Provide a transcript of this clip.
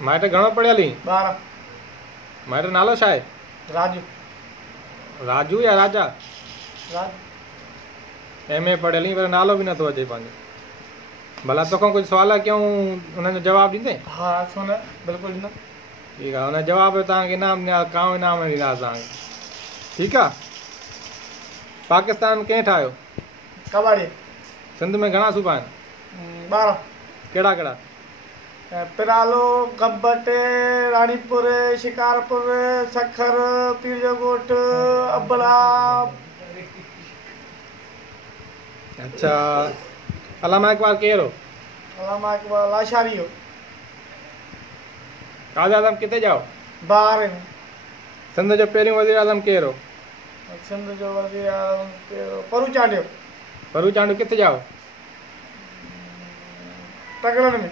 Might घणो पढ़ियल आहीं? 12। माइट नालो छा आहे? राजू। राजू या राजा? राजू। एमए पढ़ियल आहीं पर नालो बि नथो अचे पंहिंजो। भला तोखां कुझु सुवाल कयूं उन्हनि जो जवाबु ॾींदे? हाँ छो न, बिल्कुलु ॾींदुमि। ठीकु आहे, हुन जवाब तव्हांखे इनाम ॾियां, काओ इनाम ॾींदासीं तव्हांखे। ठीकु आहे। पाकिस्तान कंहिं ठाहियो? कबाड़ी। सिंध में घणा सूबा आहिनि? 12। कहिड़ा कहिड़ा? पिरालो, गब्बट, रानीपुर, शिकारपुर, सखर, पीर जो ॻोठ, अबला। अच्छा, अलामा इकबाल केरु हो? अलामा इकबाल लाशारी हो। काज़ी आज़म किथे जाओ? 12 में। सिंध जो पहिरियों वज़ीर आज़म केरु हो? सिंध जो वज़ीर आज़म परू चांडियो। परू चांडू किथे जाओ? तगड़नि में।